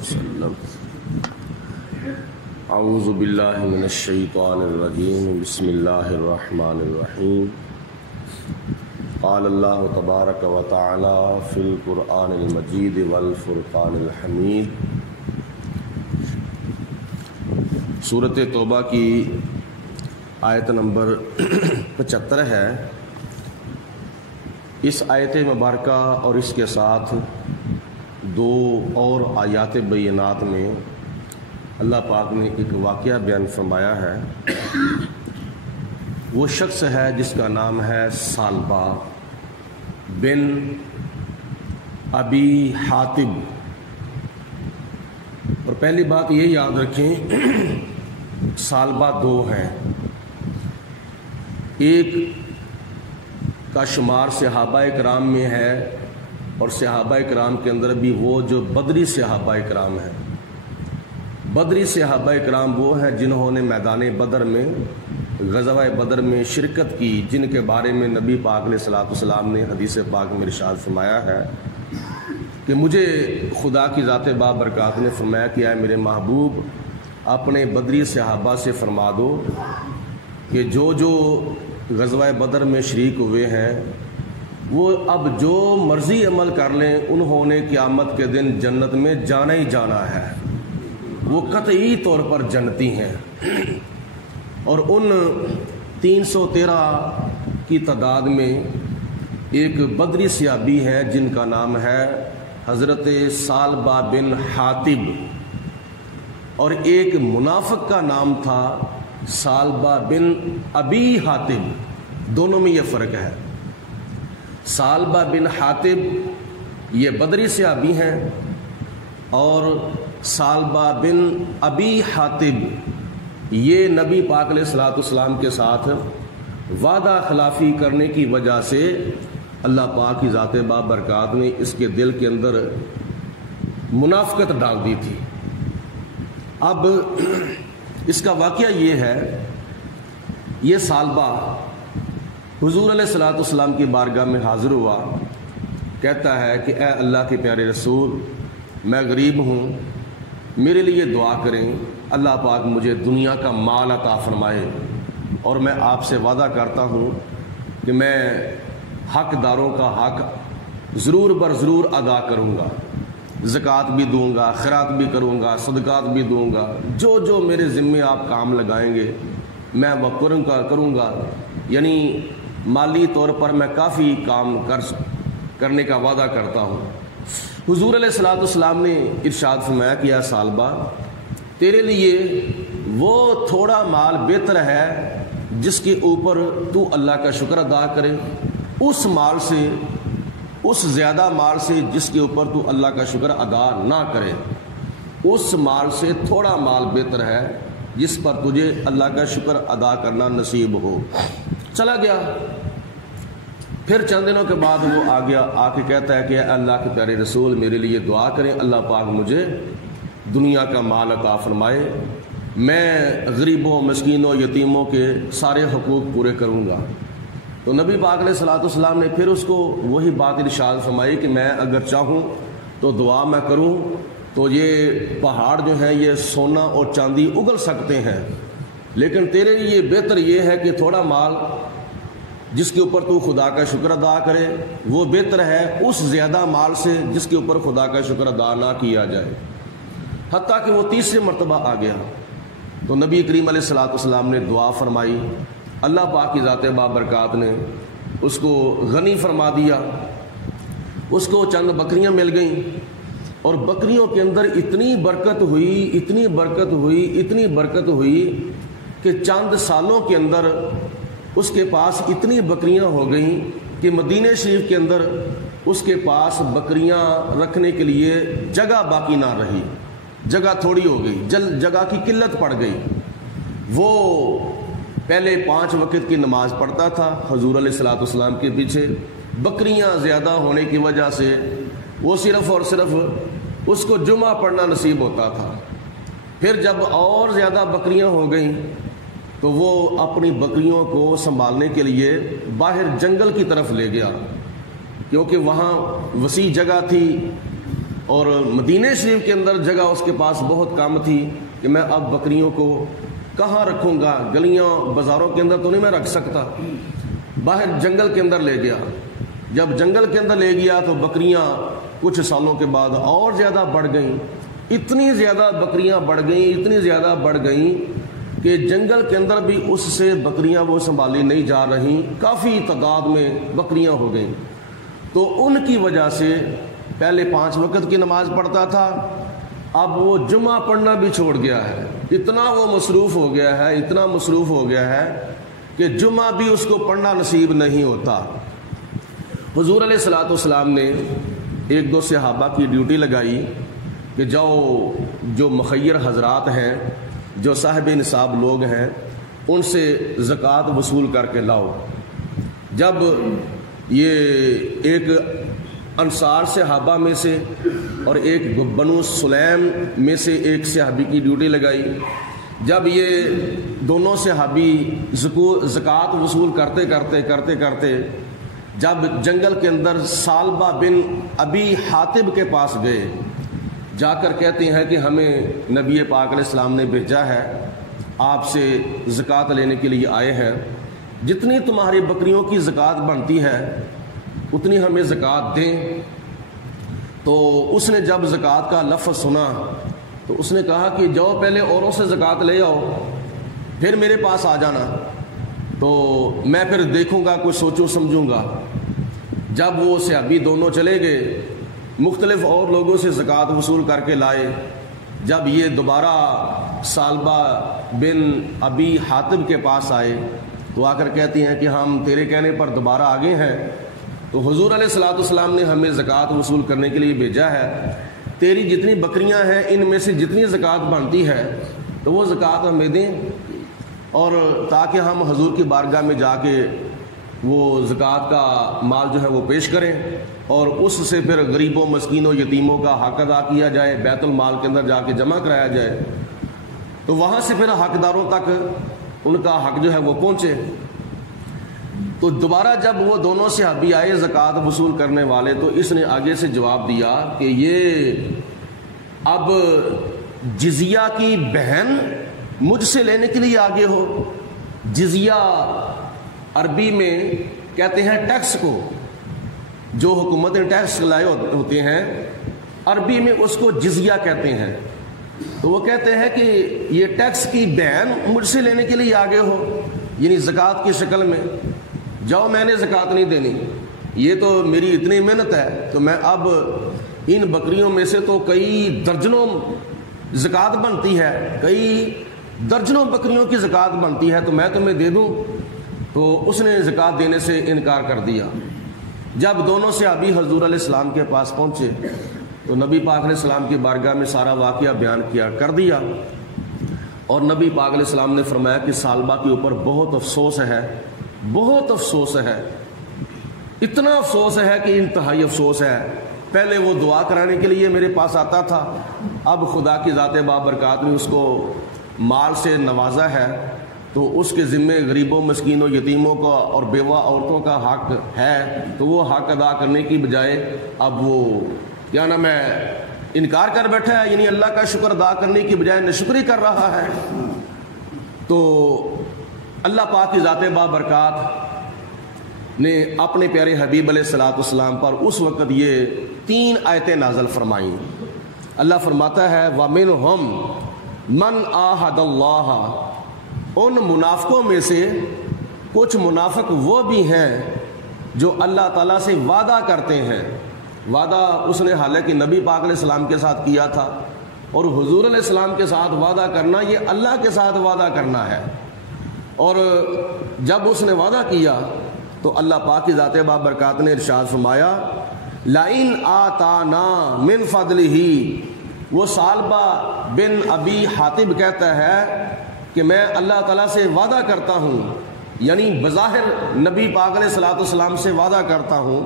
وسلم۔ اعوذ باللہ من الشیطان الرجیم، بسم اللہ الرحمن الرحیم۔ قال اللہ تبارک و تعالی فی القرآن المجید والفرقان الحمید۔ سورۃ توبہ کی آیت نمبر 75 ہے۔ اس آیت مبارکہ اور اس کے ساتھ دو اور آیات بینات میں اللہ پاک نے ایک واقعہ بیان فرمایا ہے۔ وہ شخص ہے جس کا نام ہے ثعلبہ بن ابی حاتب۔ اور پہلی بات یہ یاد رکھیں، ثعلبہ دو ہیں۔ ایک کا شمار صحابہ کرام میں ہے، اور صحابہ کرام کے اندر بھی وہ جو بدری صحابہ کرام ہیں۔ بدری صحابہ کرام وہ ہیں جنہوں نے میدان بدر میں، غزوہ بدر میں شرکت کی، جن کے بارے میں نبی پاک علیہ الصلوۃ والسلام نے حدیث پاک میں ارشاد فرمایا ہے کہ مجھے خدا کی ذات بابرکات نے فرمایا کہ اے میرے محبوب، اپنے بدری صحابہ سے فرما دو کہ جو غزوہ بدر میں شریک ہوئے ہیں وہ اب جو مرضی عمل کر لیں، انہوں نے قیامت کے دن جنت میں جانا ہی جانا ہے، وہ قطعی طور پر جنتی ہیں۔ اور ان 313 کی تعداد میں ایک بدری صحابی ہے جن کا نام ہے حضرت ثعلبہ بن حاتب، اور ایک منافق کا نام تھا ثعلبہ بن ابی حاتب۔ دونوں میں یہ فرق ہے۔ ثعلبہ بن حاتب یہ بدری صحابی ہیں، اور ثعلبہ بن ابی حاتب یہ نبی پاک علیہ الصلوۃ والسلام کے ساتھ وعدہ خلافی کرنے کی وجہ سے اللہ پاک کی ذات بابرکات نے اس کے دل کے اندر منافقت ڈال دی تھی۔ اب اس کا واقعہ یہ ہے، یہ ثعلبہ حضور علیہ الصلوۃ والسلام کی بارگاہ میں حاضر ہوا، کہتا ہے کہ اے اللہ کے پیارے رسول، میں غریب ہوں، میرے لیے دعا کریں، اللہ پاک مجھے دنیا کا مال عطا فرمائے، اور میں آپ سے وعدہ کرتا ہوں کہ میں حقداروں کا حق ضرور بر ضرور ادا کروں گا، زکوٰۃ بھی دوں گا، خیرات بھی کروں گا، صدقات بھی دوں گا، جو میرے ذمے آپ کام لگائیں گے میں وہ کروں گا، یعنی مالی طور پر میں کافی کام کرنے کا وعدہ کرتا ہوں۔ حضور علیہ الصلوۃ والسلام نے ارشاد فرمایا کہ اے ثعلبہ، تیرے لیے وہ تھوڑا مال بہتر ہے جس کے اوپر تو اللہ کا شکر ادا کرے، اس مال سے، اس زیادہ مال سے جس کے اوپر تو اللہ کا شکر ادا نہ کرے، اس مال سے تھوڑا مال بہتر ہے جس پر تجھے اللہ کا شکر ادا کرنا نصیب ہو۔ چلا گیا۔ پھر چند دنوں کے بعد وہ آ کے کہتا ہے کہ اے اللہ کے پیارے رسول، میرے لیے دعا کریں، اللہ پاک مجھے دنیا کا مال عطا فرمائے، میں غریبوں، مسکینوں، یتیموں کے سارے حقوق پورے کروں گا۔ تو نبی پاک علیہ الصلوۃ والسلام نے پھر اس کو وہی بات ارشاد فرمائی کہ میں اگر چاہوں تو دعا میں کروں تو یہ پہاڑ جو ہیں یہ سونا اور چاندی اگل سکتے ہیں، لیکن تیرے لیے بہتر یہ ہے کہ تھوڑا مال جس کے اوپر تو خدا کا شکر ادا کرے وہ بہتر ہے اس زیادہ مال سے جس کے اوپر خدا کا شکر ادا نہ کیا جائے۔ حتیٰ کہ وہ تیسرے مرتبہ آ گیا تو نبی کریم علیہ الصلوۃ والسلام نے دعا فرمائی، اللہ پاک کی ذات بابرکات نے اس کو غنی فرما دیا، اس کو چند بکریاں مل گئیں، اور بکریوں کے اندر اتنی برکت ہوئی کہ چند سالوں کے اندر اس کے پاس اتنی بکریاں ہو گئیں کہ مدینہ شریف کے اندر اس کے پاس بکریاں رکھنے کے لیے جگہ باقی نہ رہی، جگہ تھوڑی ہو گئی، جگہ کی قلت پڑ گئی۔ وہ پہلے 5 وقت کی نماز پڑھتا تھا حضور علیہ الصلوۃ والسلام کے پیچھے، بکریاں زیادہ ہونے کی وجہ سے وہ صرف اور صرف اس کو جمعہ پڑھنا نصیب ہوتا تھا۔ پھر جب اور زیادہ بکریاں ہو گئیں تو وہ اپنی بکریوں کو سنبھالنے کے لیے باہر جنگل کی طرف لے گیا، کیونکہ وہاں وسیع جگہ تھی اور مدینہ شریف کے اندر جگہ اس کے پاس بہت کم تھی کہ میں اب بکریوں کو کہاں رکھوں گا، گلیاں بازاروں کے اندر تو نہیں میں رکھ سکتا، باہر جنگل کے اندر لے گیا۔ جب جنگل کے اندر لے گیا تو بکریاں کچھ سالوں کے بعد اور زیادہ بڑھ گئیں، اتنی زیادہ بکریاں بڑھ گئیں، اتنی زیادہ بڑھ گئیں کہ جنگل کے اندر بھی اس سے بکریاں وہ سنبھالی نہیں جا رہی، کافی تعداد میں بکریاں ہو گئیں۔ تو ان کی وجہ سے پہلے 5 وقت کی نماز پڑھتا تھا، اب وہ جمعہ پڑھنا بھی چھوڑ گیا ہے، اتنا وہ مصروف ہو گیا ہے، اتنا مصروف ہو گیا ہے کہ جمعہ بھی اس کو پڑھنا نصیب نہیں ہوتا۔ حضور علیہ الصلوۃ والسلام نے 1-2 صحابہ کی ڈیوٹی لگائی کہ جاؤ جو مخیر حضرات ہیں، جو صاحب نصاب لوگ ہیں، ان سے زکوٰۃ وصول کر کے لاؤ۔ جب یہ ایک انصار صحابہ میں سے اور ایک بنو سلیم میں سے ایک صحابی کی ڈیوٹی لگائی، جب یہ دونوں صحابی زکوٰۃ وصول کرتے جب جنگل کے اندر سالبہ بن ابی حاتب کے پاس گئے، جا کر کہتے ہیں کہ ہمیں نبی پاک علیہ السلام نے بھیجا ہے، آپ سے زکوٰۃ لینے کے لیے آئے ہیں، جتنی تمہاری بکریوں کی زکوٰۃ بنتی ہے اتنی ہمیں زکوٰۃ دیں۔ تو اس نے جب زکوٰۃ کا لفظ سنا تو اس نے کہا کہ جاؤ پہلے اوروں سے زکوٰۃ لے آؤ، پھر میرے پاس آ جانا، تو میں پھر دیکھوں گا، کچھ سوچوں سمجھوں گا۔ جب وہ صحابی دونوں چلے گئے، مختلف اور لوگوں سے زکوٰۃ وصول کر کے لائے، جب یہ دوبارہ سالبہ بن ابی حاتب کے پاس آئے تو آ کر کہتی ہیں کہ ہم تیرے کہنے پر دوبارہ آگے ہیں، تو حضور علیہ الصلوۃ والسلام نے ہمیں زکوٰۃ وصول کرنے کے لیے بھیجا ہے، تیری جتنی بکریاں ہیں ان میں سے جتنی زکوٰۃ بنتی ہے تو وہ زکوٰۃ ہمیں دیں، اور تاکہ ہم حضور کی بارگاہ میں جا کے وہ زکوٰۃ کا مال جو ہے وہ پیش کریں اور اس سے پھر غریبوں، مسکینوں، یتیموں کا حق ادا کیا جائے، بیت المال کے اندر جا کے جمع کرایا جائے، تو وہاں سے پھر حقداروں تک ان کا حق جو ہے وہ پہنچے۔ تو دوبارہ جب وہ دونوں صحابی آئے زکوٰۃ وصول کرنے والے، تو اس نے آگے سے جواب دیا کہ یہ اب جزیہ کی بہن مجھ سے لینے کے لیے آگے ہو۔ جزیہ عربی میں کہتے ہیں ٹیکس کو، جو حکومت نے ٹیکس لائے ہوتے ہیں، عربی میں اس کو جزیہ کہتے ہیں۔ تو وہ کہتے ہیں کہ یہ ٹیکس کی بہن مجھ سے لینے کے لیے آگے ہو، یعنی زکوٰۃ کی شکل میں، جاؤ میں نے زکوٰۃ نہیں دینی، یہ تو میری اتنی محنت ہے، تو میں اب ان بکریوں میں سے تو کئی درجنوں زکوٰۃ بنتی ہے، کئی درجنوں بکریوں کی زکوٰۃ بنتی ہے، تو میں تمہیں دے دوں۔ تو اس نے زکوٰۃ دینے سے انکار کر دیا۔ جب دونوں صحابی حضور علیہ السلام کے پاس پہنچے تو نبی پاک علیہ السلام کی بارگاہ میں سارا واقعہ بیان کر دیا، اور نبی پاک علیہ السلام نے فرمایا کہ سالبہ کے اوپر بہت افسوس ہے، بہت افسوس ہے، اتنا افسوس ہے کہ انتہائی افسوس ہے۔ پہلے وہ دعا کرانے کے لیے میرے پاس آتا تھا، اب خدا کی ذات بابرکات نے اس کو مال سے نوازا ہے، تو اس کے ذمے غریبوں، مسکینوں، یتیموں کا اور بیوہ عورتوں کا حق ہے، تو وہ حق ادا کرنے کی بجائے اب وہ کیا نام ہے انکار کر بیٹھا ہے، یعنی اللہ کا شکر ادا کرنے کی بجائے ناشکری کر رہا ہے۔ تو اللہ پاک کی ذات بابرکات نے اپنے پیارے حبیب علیہ الصلوۃ والسلام پر اس وقت یہ 3 آیتیں نازل فرمائیں۔ اللہ فرماتا ہے وَمِنْهُمْ مَنْ عَاهَدَ اللَّهَ، ان منافقوں میں سے کچھ منافق وہ بھی ہیں جو اللہ تعالیٰ سے وعدہ کرتے ہیں۔ وعدہ اس نے حالانکہ نبی پاک علیہ السلام کے ساتھ کیا تھا، اور حضور علیہ السلام کے ساتھ وعدہ کرنا یہ اللہ کے ساتھ وعدہ کرنا ہے، اور جب اس نے وعدہ کیا تو اللہ پاک کی ذات بابرکات نے ارشاد فرمایا لَإِنْ آتَانَا مِنْ فَضْلِهِ، وہ سالبہ بن ابی حاتب کہتا ہے کہ میں اللہ تعالیٰ سے وعدہ کرتا ہوں، یعنی بظاہر نبی پاک علیہ الصلوۃ والسلام سے وعدہ کرتا ہوں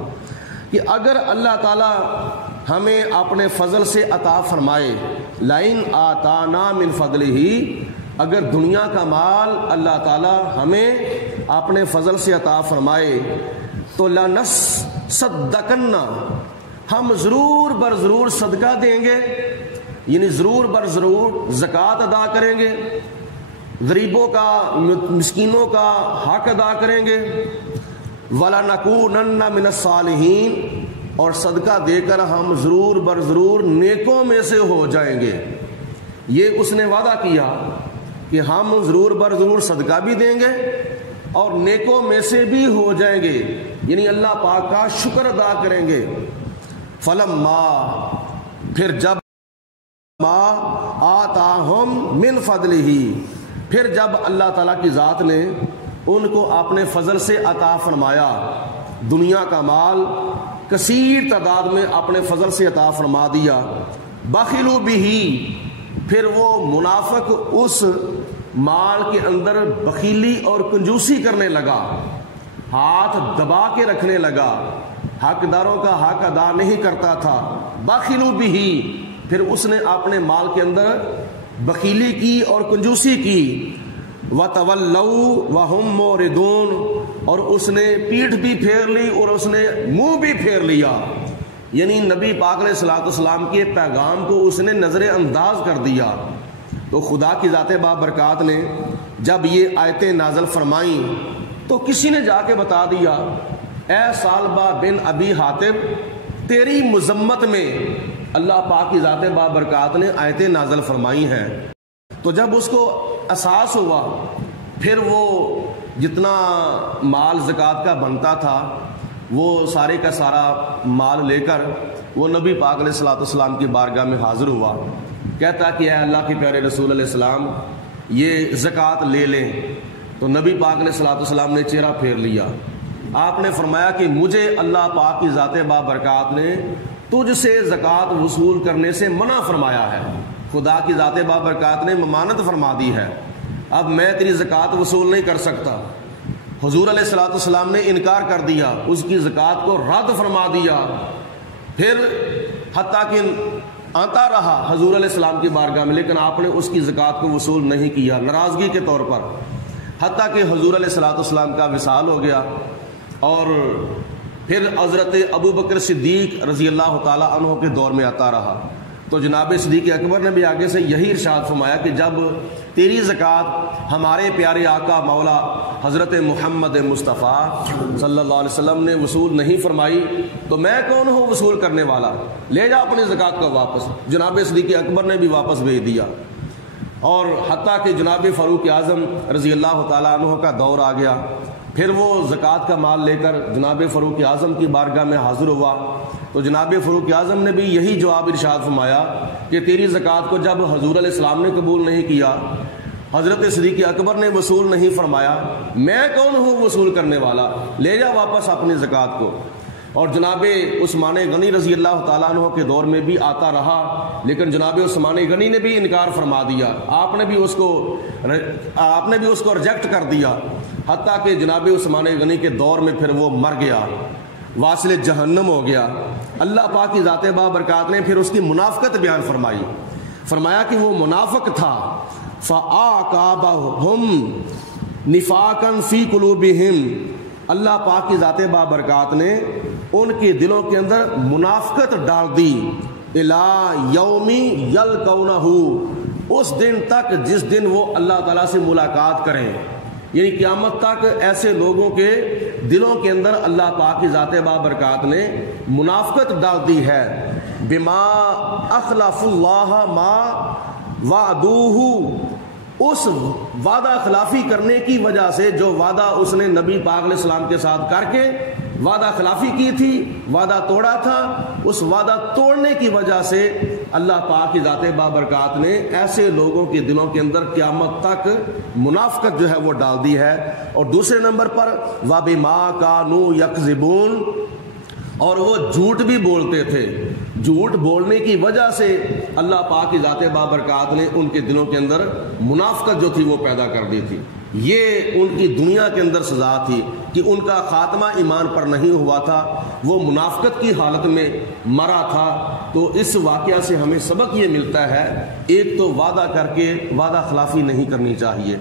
کہ اگر اللہ تعالیٰ ہمیں اپنے فضل سے عطا فرمائے، لَإِنْ آتَانَا مِنْ فَضْلِهِ، اگر دنیا کا مال اللہ تعالیٰ ہمیں اپنے فضل سے عطا فرمائے تو لَنَصَّدَّقَنَّ، ہم ضرور بر ضرور صدقہ دیں گے، یعنی ضرور بر ضرور زکوٰۃ ادا کریں گے، غریبوں کا مسکینوں کا حق ادا کریں گے، وَلَنَكُونَنَّ مِنَ الصَّالِحِينَ، اور صدقہ دے کر ہم ضرور بر ضرور نیکوں میں سے ہو جائیں گے۔ یہ اس نے وعدہ کیا کہ ہم ضرور بر ضرور صدقہ بھی دیں گے اور نیکوں میں سے بھی ہو جائیں گے، یعنی اللہ پاک کا شکر ادا کریں گے۔ فَلَمَّا، پھر جب، مَا آتَاهُم مِّن فَضْلِهِ، پھر جب اللہ تعالیٰ کی ذات نے ان کو اپنے فضل سے عطا فرمایا، دنیا کا مال کثیر تعداد میں اپنے فضل سے عطا فرما دیا، بخلوا بِهِ، پھر وہ منافق اس مال کے اندر بخیلی اور کنجوسی کرنے لگا، ہاتھ دبا کے رکھنے لگا، حقداروں کا حق ادا نہیں کرتا تھا۔ بخلوا بِهِ، پھر اس نے اپنے مال کے اندر بخیلی کی اور کنجوسی کی۔ وَتَوَلَّوْا وَهُمْ مُعْرِضُونَ، اور اس نے پیٹھ بھی پھیر لی اور اس نے منہ بھی پھیر لیا، یعنی نبی پاک علیہ الصلوۃ والسلام کے پیغام کو اس نے نظر انداز کر دیا۔ تو خدا کی ذات بابرکات نے جب یہ آیتیں نازل فرمائیں تو کسی نے جا کے بتا دیا، اے ثعلبہ بن ابی حاتب، تیری مذمت میں اللہ پاک کی ذات بابرکات نے آیتیں نازل فرمائی ہیں۔ تو جب اس کو احساس ہوا، پھر وہ جتنا مال زکوٰۃ کا بنتا تھا وہ سارے کا سارا مال لے کر وہ نبی پاک علیہ الصلوۃ والسلام کی بارگاہ میں حاضر ہوا، کہتا کہ اے اللہ کے پیارے رسول علیہ السلام، یہ زکوٰۃ لے لیں۔ تو نبی پاک علیہ الصلوۃ والسلام نے چہرہ پھیر لیا، آپ نے فرمایا کہ مجھے اللہ پاک کی ذات بابرکات نے تجھ سے زکوٰۃ وصول کرنے سے منع فرمایا ہے، خدا کی ذات بابرکات نے ممانعت فرما دی ہے، اب میں تیری زکوٰۃ وصول نہیں کر سکتا۔ حضور علیہ الصلوۃ والسلام نے انکار کر دیا، اس کی زکوٰۃ کو رد فرما دیا۔ پھر حتیٰ کہ آتا رہا حضور علیہ السلام کی بارگاہ میں، لیکن آپ نے اس کی زکوٰۃ کو وصول نہیں کیا ناراضگی کے طور پر، حتیٰ کہ حضور علیہ الصلوۃ والسلام کا وصال ہو گیا۔ اور پھر حضرت ابو بکر صدیق رضی اللہ تعالیٰ عنہ کے دور میں آتا رہا، تو جناب صدیق اکبر نے بھی آگے سے یہی ارشاد فرمایا کہ جب تیری زکوٰۃ ہمارے پیارے آقا مولا حضرت محمد مصطفیٰ صلی اللہ علیہ وسلم نے وصول نہیں فرمائی تو میں کون ہوں وصول کرنے والا، لے جا اپنی زکوٰۃ کو واپس۔ جناب صدیق اکبر نے بھی واپس بھیج دیا، اور حتیٰ کہ جناب فاروق اعظم رضی اللہ تعالیٰ عنہ کا دور آ گیا، پھر وہ زکوٰۃ کا مال لے کر جناب فاروق اعظم کی بارگاہ میں حاضر ہوا، تو جناب فاروق اعظم نے بھی یہی جواب ارشاد فرمایا کہ تیری زکوٰۃ کو جب حضور علیہ السلام نے قبول نہیں کیا، حضرت صدیق اکبر نے وصول نہیں فرمایا، میں کون ہوں وصول کرنے والا، لے جا واپس اپنی زکوٰۃ کو۔ اور جناب عثمان غنی رضی اللہ تعالیٰ عنہ کے دور میں بھی آتا رہا، لیکن جناب عثمان غنی نے بھی انکار فرما دیا، آپ نے بھی اس کو ریجیکٹ کر دیا، حتیٰ کہ جناب عثمان غنی کے دور میں پھر وہ مر گیا، واصل جہنم ہو گیا۔ اللہ پاک کی ذات بابرکات نے پھر اس کی منافقت بیان فرمائی، فرمایا کہ وہ منافق تھا، فَآقَابَهُمْ نِفَاقًا فِي قُلُوبِهِمْ، اللہ پاک کی ذات بابرکات نے ان کے دلوں کے اندر منافقت ڈال دی، اِلَىٰ یَوْمِ یَلْقَوْنَهُ، اس دن تک جس دن وہ اللہ تعالیٰ سے ملاقات کریں، یعنی قیامت تک ایسے لوگوں کے دلوں کے اندر اللہ پاک کی ذات بابرکات نے منافقت ڈال دی ہے۔ بما اخلف اللہ ما وعدوہ، اس وعدہ خلافی کرنے کی وجہ سے، جو وعدہ اس نے نبی پاک علیہ السلام کے ساتھ کر کے وعدہ خلافی کی تھی، وعدہ توڑا تھا، اس وعدہ توڑنے کی وجہ سے اللہ پاک کی ذات بابرکات نے ایسے لوگوں کے دلوں کے اندر قیامت تک منافقت جو ہے وہ ڈال دی ہے۔ اور دوسرے نمبر پر وَبِمَا كَانُوا يَكْذِبُونَ، اور وہ جھوٹ بھی بولتے تھے، جھوٹ بولنے کی وجہ سے اللہ پاک کی ذات بابرکات نے ان کے دلوں کے اندر منافقت جو تھی وہ پیدا کر دی تھی۔ یہ ان کی دنیا کے اندر سزا تھی کہ ان کا خاتمہ ایمان پر نہیں ہوا تھا، وہ منافقت کی حالت میں مرا تھا۔ تو اس واقعہ سے ہمیں سبق یہ ملتا ہے، ایک تو وعدہ کر کے وعدہ خلافی نہیں کرنی چاہیے۔